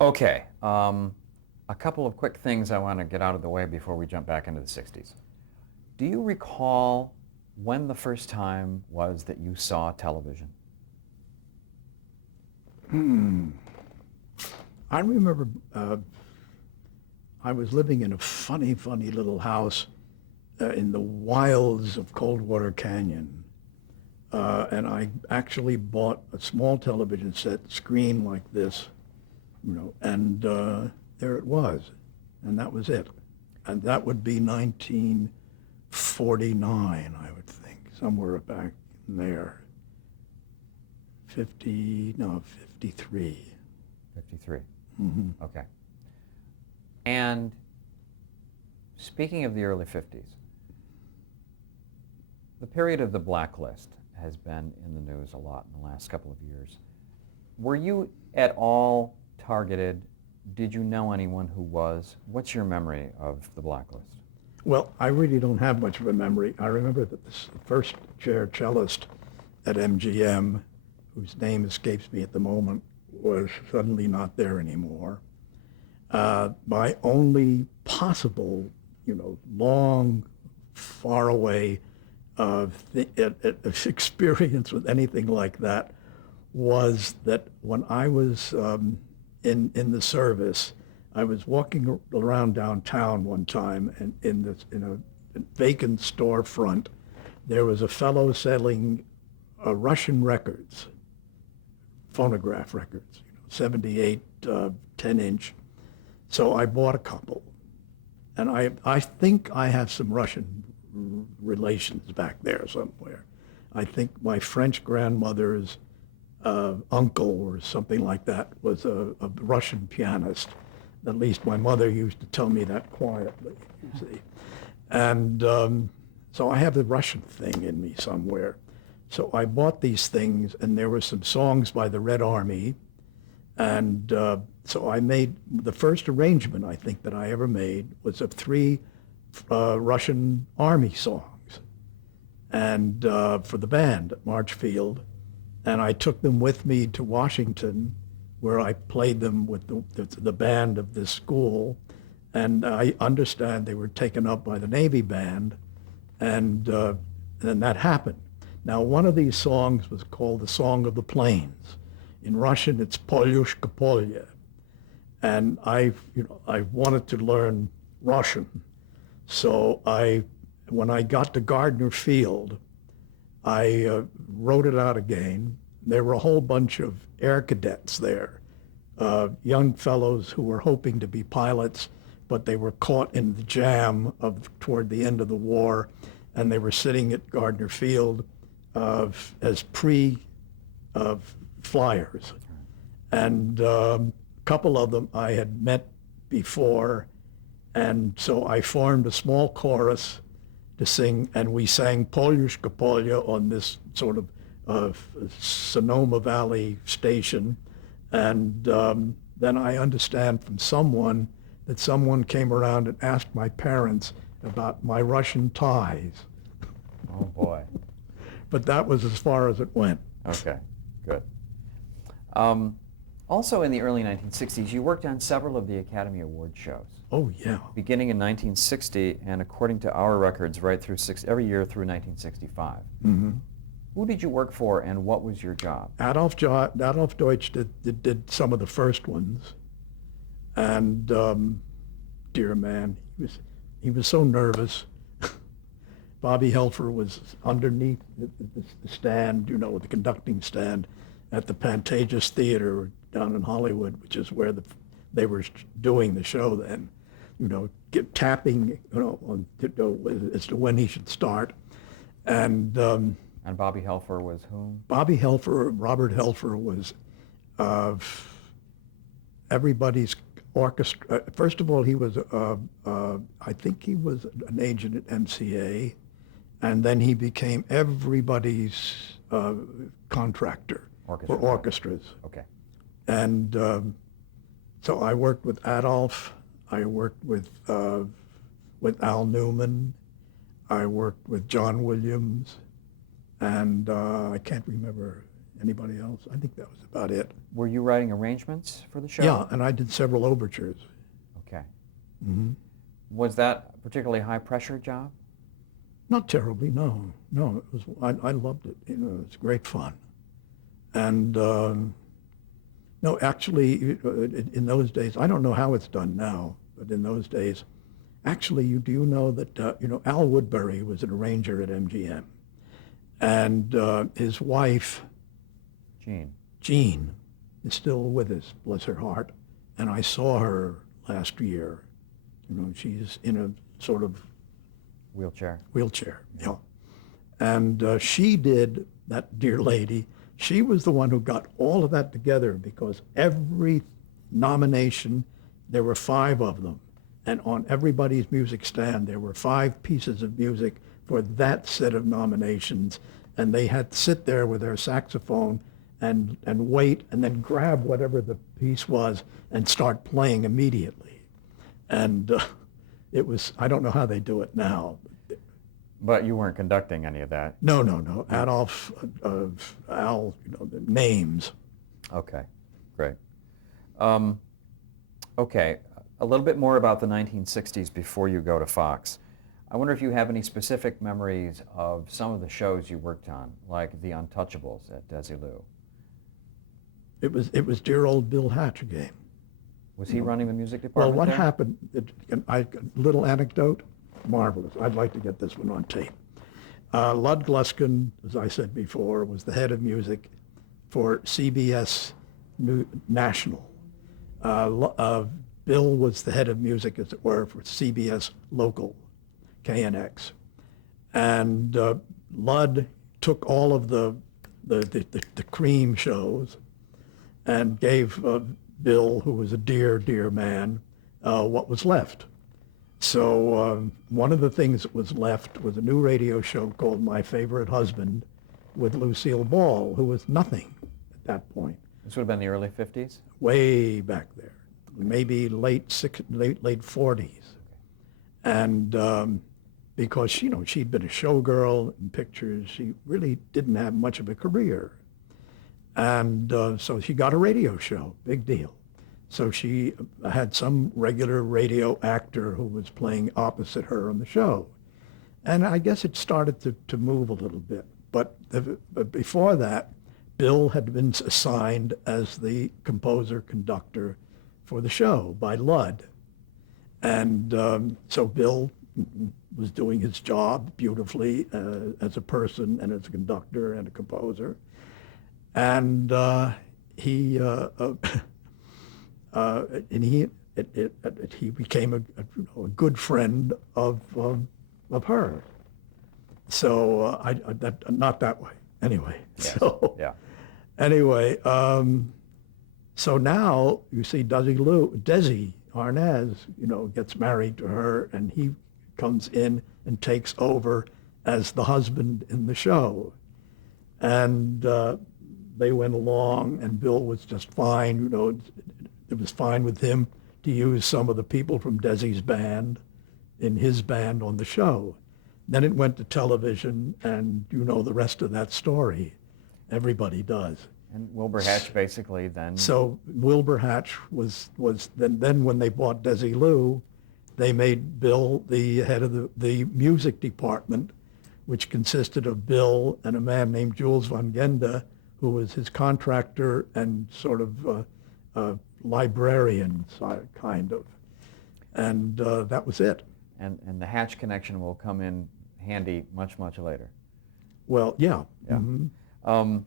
Okay, a couple of quick things I want to get out of the way before we jump back into the 60s. Do you recall when the first time was that you saw television? I remember I was living in a funny, funny little house in the wilds of Coldwater Canyon. And I actually bought a small television set, screen like this, and there it was. And that was it. And that would be 1949, I would think, somewhere back in there. 53. 53. Okay. And speaking of the early 50s, the period of the blacklist has been in the news a lot in the last couple of years. Were you at all targeted? Did you know anyone who was? What's your memory of the blacklist? Well, I really don't have much of a memory. I remember that the first chair cellist at MGM, whose name escapes me at the moment, was suddenly not there anymore. My only possible, long, far away experience with anything like that was that when I was in the service, I was walking around downtown one time, and in a vacant storefront, there was a fellow selling Russian records, phonograph records, 78 10-inch. So I bought a couple, and I think I have some Russian relations back there somewhere. I think my French grandmother's uncle or something like that was a Russian pianist. At least my mother used to tell me that quietly, you see. And so I have the Russian thing in me somewhere. So I bought these things, and there were some songs by the Red Army. And so I made the first arrangement, I think, that I ever made was of 3 Russian Army songs, and for the band at Marchfield. And I took them with me to Washington, where I played them with the band of this school. And I understand they were taken up by the Navy band, and then that happened. Now, one of these songs was called the Song of the Plains. In Russian, it's Polyushka Polya. And I wanted to learn Russian. So when I got to Gardner Field, I wrote it out again. There were a whole bunch of air cadets there, young fellows who were hoping to be pilots, but they were caught in the jam toward the end of the war, and they were sitting at Gardner Field as flyers. And a couple of them I had met before, and so I formed a small chorus to sing, and we sang Polyushka Polya on this sort of Sonoma Valley station. And then I understand from someone that someone came around and asked my parents about my Russian ties. Oh, boy. But that was as far as it went. Okay, good. Also in the early 1960s, you worked on several of the Academy Award shows. Oh, yeah. Beginning in 1960, and according to our records, right through every year through 1965. Mm-hmm. Who did you work for, and what was your job? Adolf Deutsch did some of the first ones, and dear man, he was so nervous. Bobby Helfer was underneath the stand, the conducting stand at the Pantages Theater down in Hollywood, which is where they were doing the show then, tapping, as to when he should start. And Bobby Helfer was whom? Robert Helfer was everybody's orchestra. First of all, he was, I think he was an agent at MCA, and then he became everybody's contractor for orchestras. Okay. And so I worked with Adolf. I worked with Al Newman. I worked with John Williams, and I can't remember Anybody else? I think that was about it. Were you writing arrangements for the show? Yeah, and I did several overtures. Okay. Hmm. Was that a particularly high-pressure job? Not terribly, no. No, it was. I loved it. You know, it's great fun. And no, actually, in those days, I don't know how it's done now, but in those days, actually, do you know that Al Woodbury was an arranger at MGM, and his wife Jean is still with us, bless her heart. And I saw her last year. You know, she's in a sort of Wheelchair. yeah. And she did, that dear lady, she was the one who got all of that together, because every nomination, there were 5 of them. And on everybody's music stand, there were 5 pieces of music for that set of nominations. And they had to sit there with their saxophone and wait, and then grab whatever the piece was and start playing immediately. And it was, I don't know how they do it now. But you weren't conducting any of that? No. Adolf, Al, the names. Okay, great. Okay, a little bit more about the 1960s before you go to Fox. I wonder if you have any specific memories of some of the shows you worked on, like The Untouchables at Desilu. It was dear old Bill Hatch again. Was he running the music Well, department what there? happened, little anecdote, marvelous. I'd like to get this one on tape. Lud Gluskin, as I said before, was the head of music for CBS National. Bill was the head of music, as it were, for CBS Local, KNX. And Lud took all of the cream shows and gave Bill, who was a dear, dear man, what was left. So one of the things that was left was a new radio show called My Favorite Husband with Lucille Ball, who was nothing at that point. This would have been the early 50s? Way back there, maybe late 40s. And because she'd been a showgirl in pictures, she really didn't have much of a career. And so she got a radio show, big deal. So she had some regular radio actor who was playing opposite her on the show. And I guess it started to move a little bit. But before that, Bill had been assigned as the composer-conductor for the show by Lud. And so Bill was doing his job beautifully as a person and as a conductor and a composer. And he became a good friend of her. So not that way anyway. Yes. So yeah. Anyway, so now you see Desi Arnaz, gets married to her, and he comes in and takes over as the husband in the show. And they went along, and Bill was just fine. It was fine with him to use some of the people from Desi's band in his band on the show. Then it went to television, and the rest of that story. Everybody does. And Wilbur Hatch basically then... So Wilbur Hatch was then when they bought Desilu, they made Bill the head of the music department, which consisted of Bill and a man named Jules Van Genda, who was his contractor and sort of librarian kind of. And that was it. And the Hatch connection will come in handy much, much later. Well, yeah. Yeah. Mm-hmm.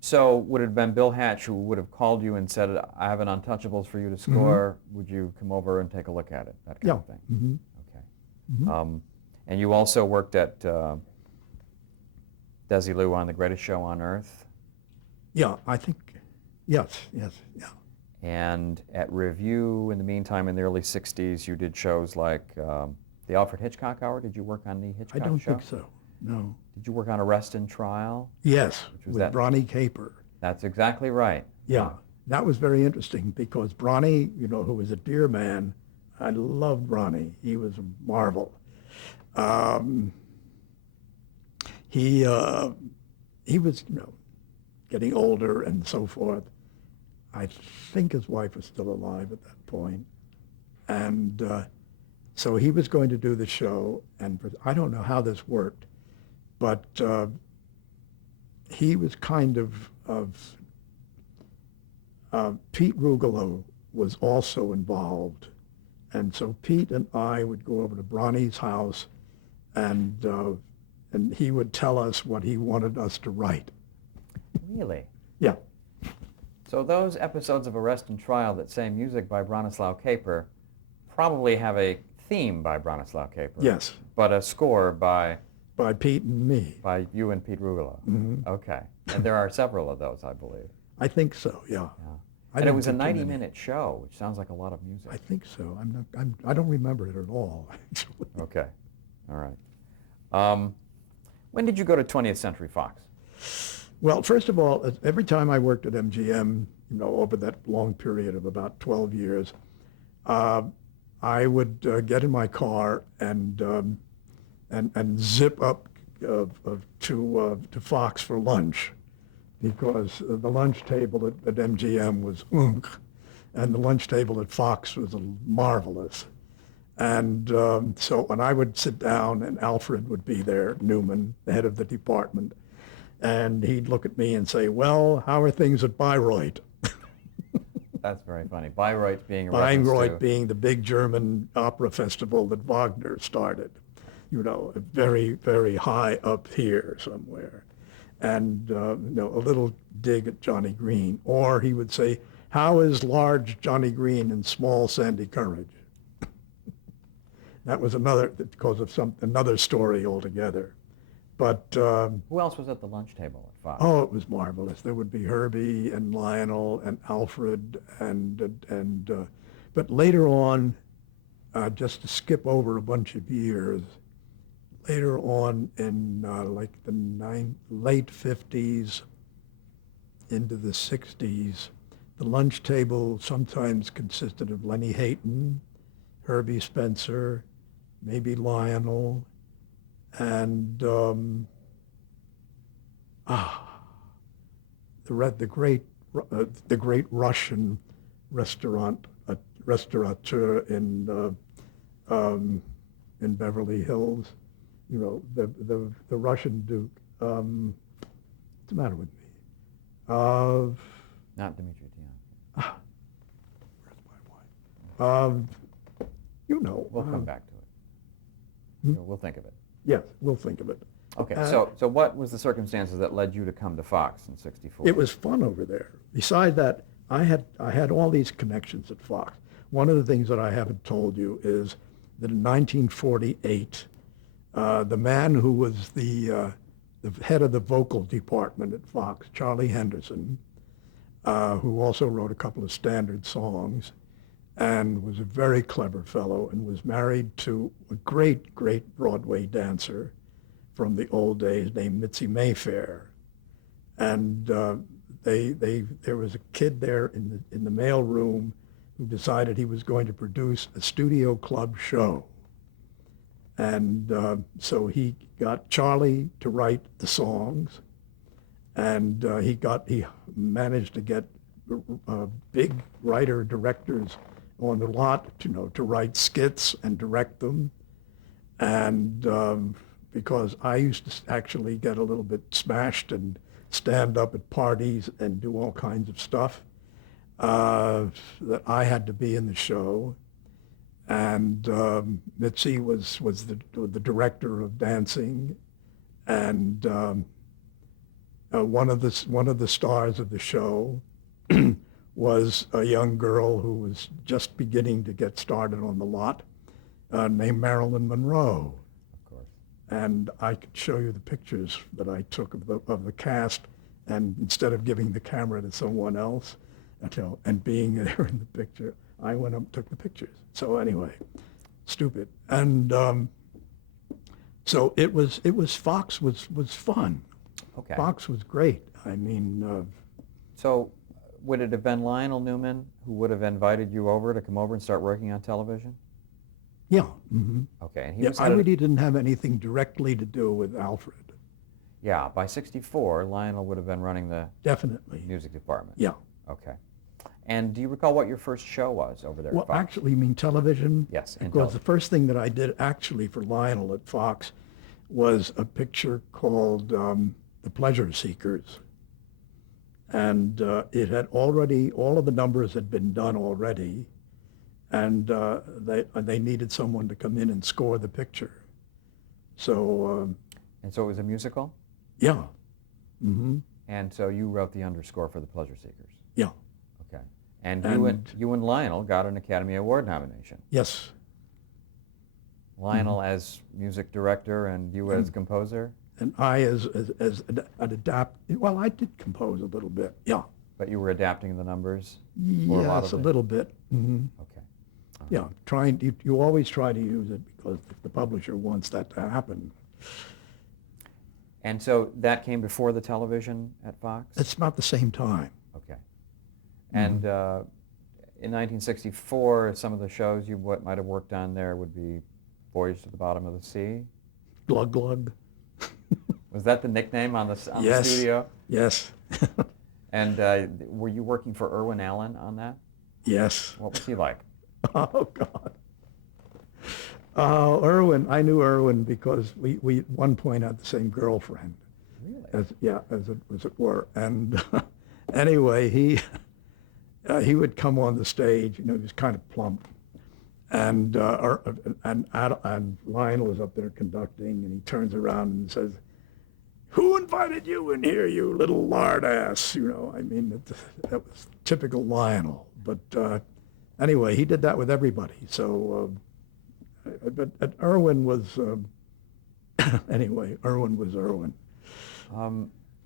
So would it have been Bill Hatch who would have called you and said, I have an Untouchables for you to score, would you come over and take a look at it, that kind of thing? Mm-hmm. Okay. Mm-hmm. And you also worked at Desilu on The Greatest Show on Earth? Yeah, I think, yes, yeah. And at Review, in the meantime, in the early 60s, you did shows like the Alfred Hitchcock Hour. Did you work on the Hitchcock show? I don't think so, no. Did you work on Arrest and Trial? Yes, was with that? Bronnie Caper. That's exactly right. Yeah, that was very interesting because Bronnie, who was a dear man, I loved Bronnie. He was a marvel. He was, getting older and so forth. I think his wife was still alive at that point. And so he was going to do the show, and I don't know how this worked, but he was kind of Pete Rugolo was also involved. And so Pete and I would go over to Bronny's house, and he would tell us what he wanted us to write. Really? Yeah. So those episodes of Arrest and Trial that say music by Bronislaw Kaper probably have a theme by Bronislaw Kaper. Yes. But a score by Pete and me. by you and Pete Rugolo. Mm-hmm. Okay. And there are several of those, I believe. I think so, yeah. And it was a didn't think too many. 90-minute show, which sounds like a lot of music. I think so. I don't remember it at all, actually. Okay. All right. When did you go to 20th Century Fox? Well, first of all, every time I worked at MGM, over that long period of about 12 years, I would get in my car and zip up to Fox for lunch, because the lunch table at MGM was and the lunch table at Fox was marvelous. And so when I would sit down, and Alfred would be there, Newman, the head of the department, and he'd look at me and say, "Well, how are things at Bayreuth?" That's very funny. Bayreuth being a reference Bayreuth to... being the big German opera festival that Wagner started, very, very high up here somewhere. And, a little dig at Johnny Green. Or he would say, "How is large Johnny Green and small Sandy Courage?" That was another story altogether. But Who else was at the lunch table at Fox? oh, it was marvelous. There would be Herbie and Lionel and Alfred but later on, just to skip over a bunch of years, later on in like the late 50s into the 60s, the lunch table sometimes consisted of Lenny Hayton, Herbie Spencer, maybe Lionel, and the great Russian restaurateur in Beverly Hills, the Russian Duke. What's the matter with me? Not Dimitri Tian. Where's my wife? We'll come back to it. We'll think of it. Yes, we'll think of it. Okay, so what was the circumstances that led you to come to Fox in '64? It was fun over there. Besides that, I had all these connections at Fox. One of the things that I haven't told you is that in 1948, the man who was the head of the vocal department at Fox, Charlie Henderson, who also wrote a couple of standard songs, and was a very clever fellow, and was married to a great, great Broadway dancer from the old days named Mitzi Mayfair. And there was a kid there in the mail room who decided he was going to produce a studio club show. And so he got Charlie to write the songs, and he managed to get big writer-directors on the lot, to write skits and direct them. And because I used to actually get a little bit smashed and stand up at parties and do all kinds of stuff, that I had to be in the show. And Mitzi was the director of dancing, and one of the stars of the show was a young girl who was just beginning to get started on the lot, named Marilyn Monroe. Of course. And I could show you the pictures that I took of the cast, and instead of giving the camera to someone else, and being there in the picture, I went up and took the pictures. So anyway, stupid. And so it was Fox was fun. Okay. Fox was great. I mean. So would it have been Lionel Newman who would have invited you over to come over and start working on television? Yeah. Mm-hmm. Okay. And he Yeah, was I really didn't have anything directly to do with Alfred. Yeah, by 64, Lionel would have been running the Definitely. music department. Yeah. Okay. And do you recall what your first show was over there Well, at Fox? actually, you mean television? Yes, in Because television. the first thing that I did actually for Lionel at Fox was a picture called The Pleasure Seekers. And it had already, all of the numbers had been done already, and they needed someone to come in and score the picture. So, And so it was a musical? yeah. Mm-hmm. And so you wrote the underscore for The Pleasure Seekers? Yeah. Okay. And And- you and Lionel got an Academy Award nomination. Yes. Lionel as music director and you as composer, And I, as an well, I did compose a little bit. Yeah. but you were adapting the numbers for a lot Yes, of a it? little bit. Mm-hmm. Okay. Yeah, you always try to use it because the publisher wants that to happen. And so that came before the television at Fox? It's about the same time. Okay. And in 1964, some of the shows you might have worked on there would be Voyage to the Bottom of the Sea. Glug glug. Was that the nickname on the Yes. studio? Yes. And were you working for Irwin Allen on that? Yes. What was he like? Oh, God. Irwin, I knew Irwin because we at one point had the same girlfriend, Really? as it were. And anyway, he would come on the stage, he was kind of plump. And Lionel was up there conducting, and he turns around and says, "Who invited you in here, you little lard ass?" I mean, that was typical Lionel. But anyway, he did that with everybody. So, but Irwin was, anyway, Irwin was Irwin.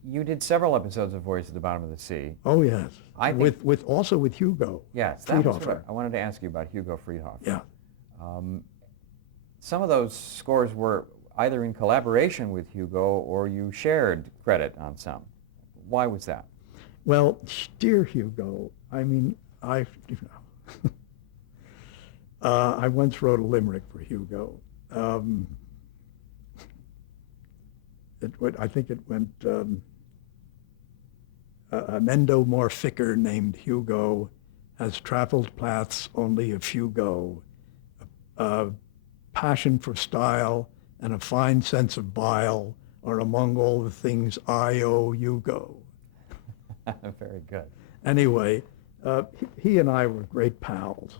You did several episodes of Voyage to the Bottom of the Sea. Oh, yes. I think- Also with Hugo. Yes, that was Friedhofer. what I wanted to ask you about Hugo Friedhofer. Yeah. Some of those scores were either in collaboration with Hugo or you shared credit on some. Why was that? Well, dear Hugo, I mean, I once wrote a limerick for Hugo. I think it went, an endomorphicer named Hugo has traveled paths only a few go, a passion for style and a fine sense of bile are among all the things I owe Hugo. Very good. Anyway, he and I were great pals.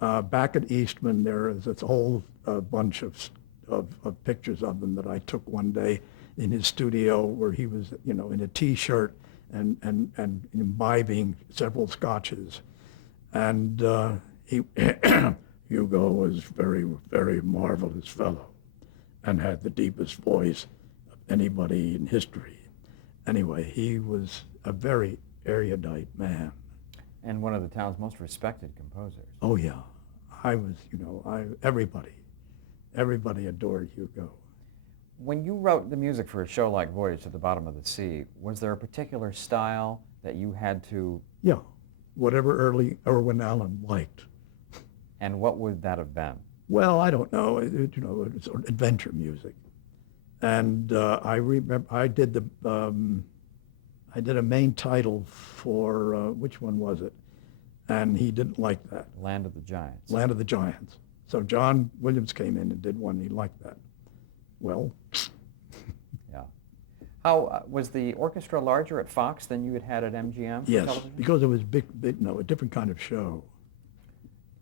Back at Eastman, there is this whole bunch of pictures of them that I took one day in his studio where he was, in a T-shirt and imbibing several scotches. And Hugo was very, very marvelous fellow and had the deepest voice of anybody in history. Anyway, he was a very erudite man. And one of the town's most respected composers. Oh, yeah. I was, everybody adored Hugo. When you wrote the music for a show like Voyage to the Bottom of the Sea, was there a particular style that you had to... Yeah, whatever early Irwin Allen liked. And what would that have been? Well, I don't know. It's sort of adventure music. And I remember I did a main title for, which one was it? And he didn't like that, Land of the Giants. Land of the Giants. So John Williams came in and did one, he liked that. Well, Yeah. How was the orchestra larger at Fox than you had at MGM for yes, television? because it was big, a different kind of show.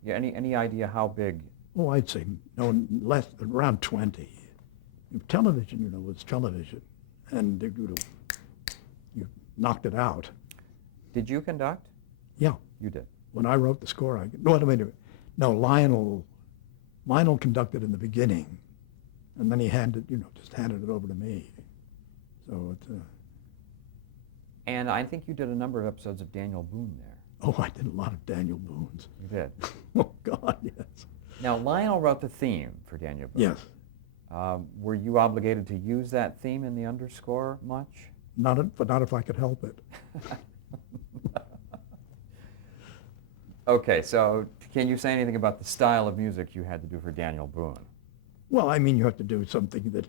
Yeah, any idea how big? Oh, I'd say no less, around 20. Television, was television, and you knocked it out. Did you conduct? Yeah, You did. when I wrote the score, no, Lionel conducted in the beginning, and then he just handed it over to me. So it's. And I think you did a number of episodes of Daniel Boone there. Oh, I did a lot of Daniel Boone's. You did. Oh God, yes. Now, Lionel wrote the theme for Daniel Boone. Yes. Were you obligated to use that theme in the underscore much? But not if I could help it. Okay, so can you say anything about the style of music you had to do for Daniel Boone? Well, I mean, you have to do something that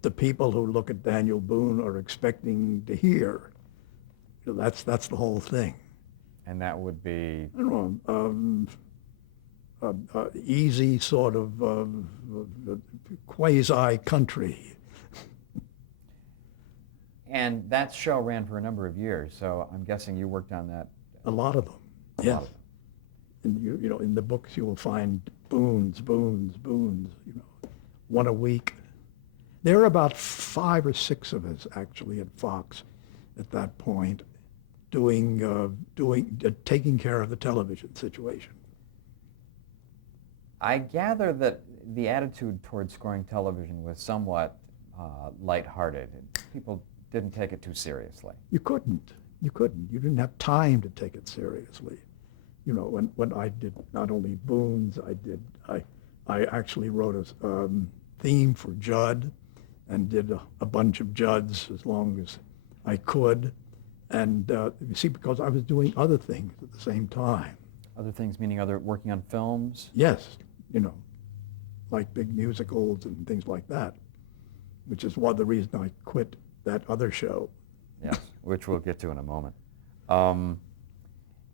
the people who look at Daniel Boone are expecting to hear. You know, that's the whole thing. And that would be, I don't know, easy sort of quasi-country. and that show ran for a number of years, so I'm guessing you worked on that. A lot of them, A yes. lot of them. And you know, in the books you will find Boones, you know, one a week. There are about 5 or 6 of us actually at Fox at that point taking care of the television situation. I gather that the attitude towards scoring television was somewhat lighthearted. People didn't take it too seriously. You couldn't. You didn't have time to take it seriously. You know, when I did not only Boone's, I actually wrote a theme for Judd and did a bunch of Judds as long as I could. And you see, because I was doing other things at the same time. Other things meaning working on films? Yes, you know, like big musicals and things like that, which is one of the reasons I quit that other show. Yes, which we'll get to in a moment.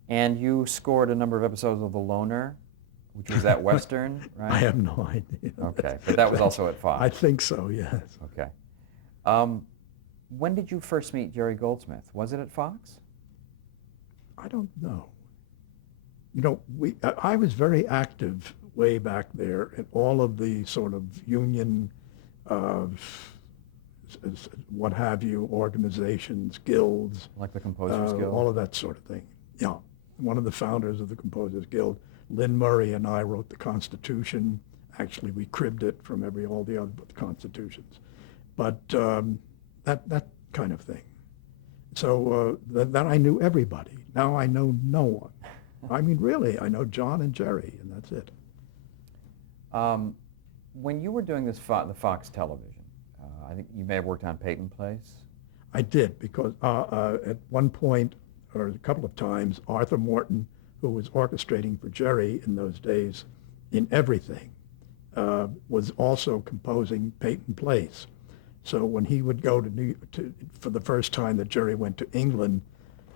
And you scored a number of episodes of The Loner, which was that Western, right? I have no idea. Okay, but that was also at Fox. I think so, yes. Okay. When did you first meet Jerry Goldsmith? Was it at Fox? I don't know. You know, I was very active way back there in all of the sort of union, what have you, organizations, guilds. Like the Composers Guild? All of that sort of thing. Yeah. One of the founders of the Composers Guild, Lynn Murray, and I wrote the Constitution. Actually, we cribbed it from all the other constitutions. But that kind of thing. So then I knew everybody. Now I know no one. I mean, really, I know John and Jerry, and that's it. When you were doing the Fox television, I think you may have worked on Peyton Place. I did, because at one point, or a couple of times, Arthur Morton, who was orchestrating for Jerry in those days in everything, was also composing Peyton Place. So when he would go for the first time that Jerry went to England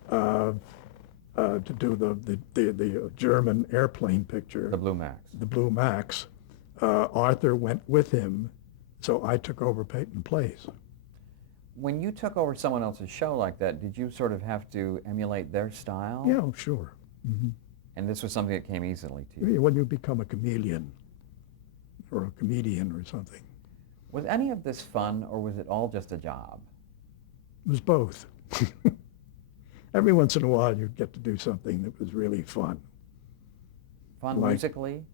to do the German airplane picture, The Blue Max. the Blue Max, Arthur went with him, so I took over Peyton Place. When you took over someone else's show like that, did you sort of have to emulate their style? Yeah, sure. Mm-hmm. And this was something that came easily to you? When you become a chameleon or a comedian or something. Was any of this fun, or was it all just a job? It was both. Every once in a while you'd get to do something that was really fun. Fun Like- musically?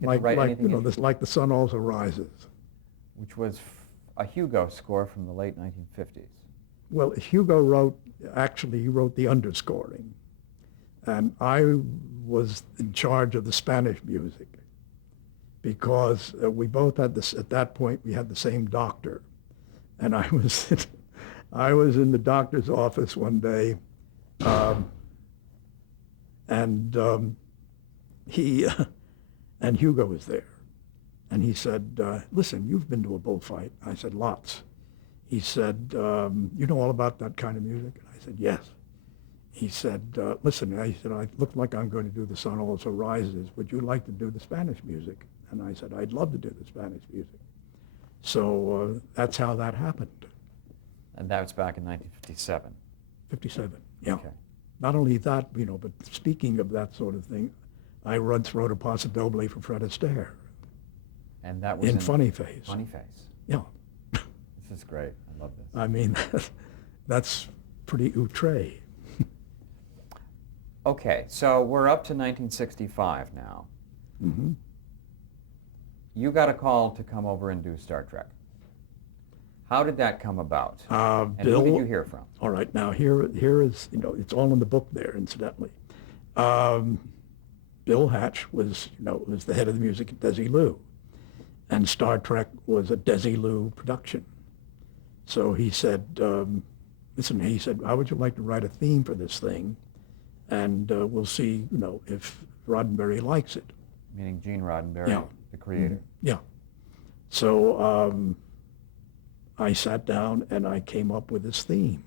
Get to write Like anything you know, in- this, like The Sun Also Rises. Which was a Hugo score from the late 1950s. Well, Hugo wrote the underscoring. And I was in charge of the Spanish music because we both had this, at that point, we had the same doctor. And I was in the doctor's office one day, and Hugo was there. And he said, listen, you've been to a bullfight. I said, lots. He said, you know all about that kind of music? And I said, yes. He said, listen, I look like I'm going to do The Sun Also Rises. Would you like to do the Spanish music? And I said, I'd love to do the Spanish music. So that's how that happened. And that was back in 1957. 57, yeah. Okay. Not only that, you know, but speaking of that sort of thing, I once wrote a Paso Doble for Fred Astaire And that was in Funny Face. Funny Face. Yeah. This is great. I love this. I mean, that's pretty outre. Okay, so we're up to 1965 now. Mm-hmm. You got a call to come over and do Star Trek. How did that come about? And Bill, who did you hear from? all right, now here is, you know, it's all in the book there, incidentally. Bill Hatch was the head of the music at Desilu, and Star Trek was a Desilu production. So he said, listen, he said, how would you like to write a theme for this thing? And we'll see, you know, if Roddenberry likes it. Meaning Gene Roddenberry, Yeah. the creator. Yeah. So I sat down and I came up with this theme.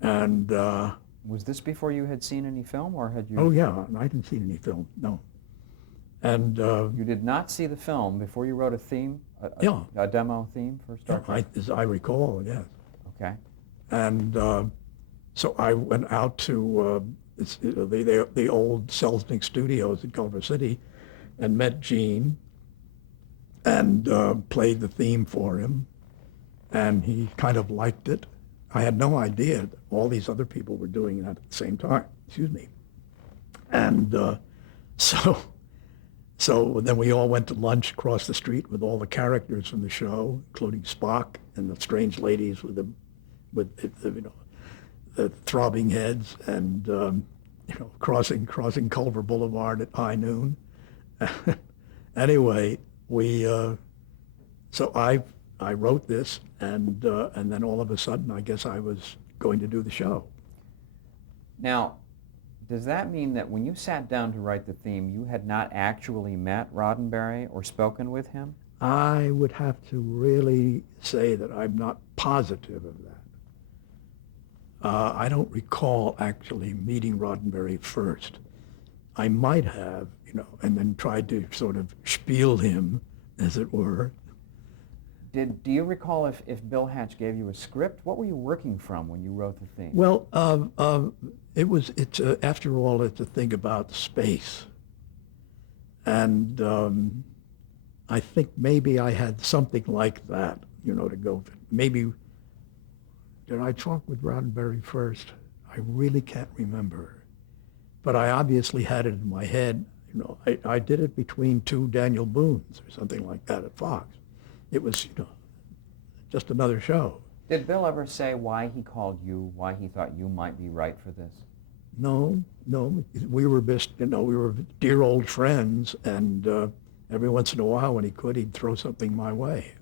And, Was this before you had seen any film, or had you? oh yeah, and I didn't see any film, no. And You did not see the film before you wrote a theme, Yeah. a demo theme for Star yeah, Trek? as I recall, yes. Okay. And so I went out to the old Selznick Studios in Culver City and met Gene and played the theme for him. And he kind of liked it. I had no idea that all these other people were doing that at the same time. Excuse me. And so then we all went to lunch across the street with all the characters from the show, including Spock and the strange ladies with the the throbbing heads, and crossing Culver Boulevard at high noon. Anyway, so I wrote this, and then all of a sudden, I guess I was going to do the show. Now, does that mean that when you sat down to write the theme, you had not actually met Roddenberry or spoken with him? I would have to really say that I'm not positive of that. I don't recall actually meeting Roddenberry first. I might have, and then tried to sort of spiel him, as it were. Do you recall if Bill Hatch gave you a script? What were you working from when you wrote the theme? Well, after all, it's a thing about space. And I think maybe I had something like that, to go. Maybe, did I talk with Roddenberry first? I really can't remember. But I obviously had it in my head. I did it between two Daniel Boones or something like that at Fox. It was, just another show. Did Bill ever say why he called you, why he thought you might be right for this? No. We were just, we were dear old friends, and every once in a while when he could, he'd throw something my way.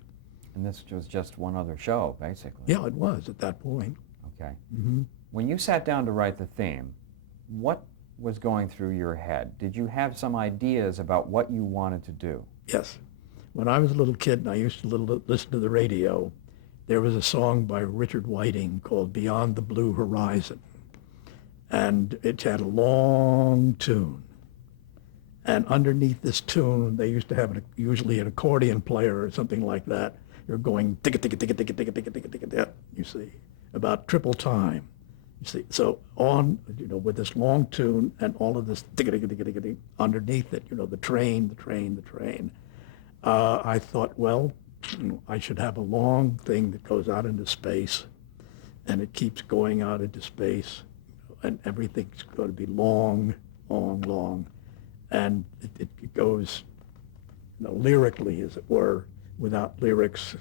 And this was just one other show, basically. Yeah, it was at that point. Okay. Mm-hmm. When you sat down to write the theme, what was going through your head? Did you have some ideas about what you wanted to do? Yes. When I was a little kid and I used to listen to the radio, there was a song by Richard Whiting called Beyond the Blue Horizon. And it had a long tune. And underneath this tune, they used to have usually an accordion player or something like that. You're going ticka ticka ticka ticka ticka ticka ticka ticka ticka, you see, about triple time. You see, so on, with this long tune and all of this ticka ticka ticka ticka ticka underneath it, the train. I thought, well, I should have a long thing that goes out into space, and it keeps going out into space, and everything's going to be long, and it goes, lyrically, as it were, without lyrics,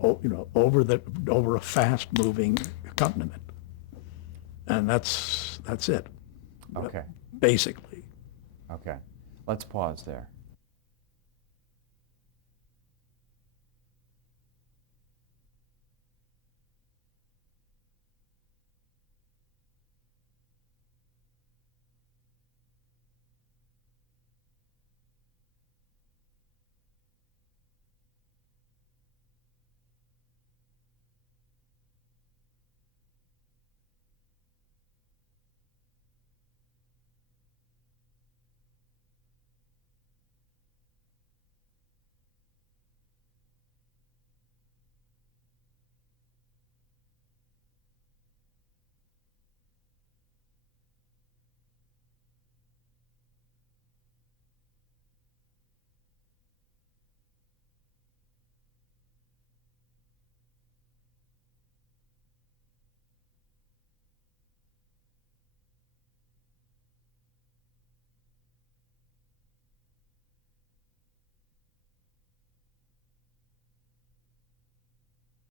over a fast-moving accompaniment, and that's it. Okay. Basically. Okay. Let's pause there.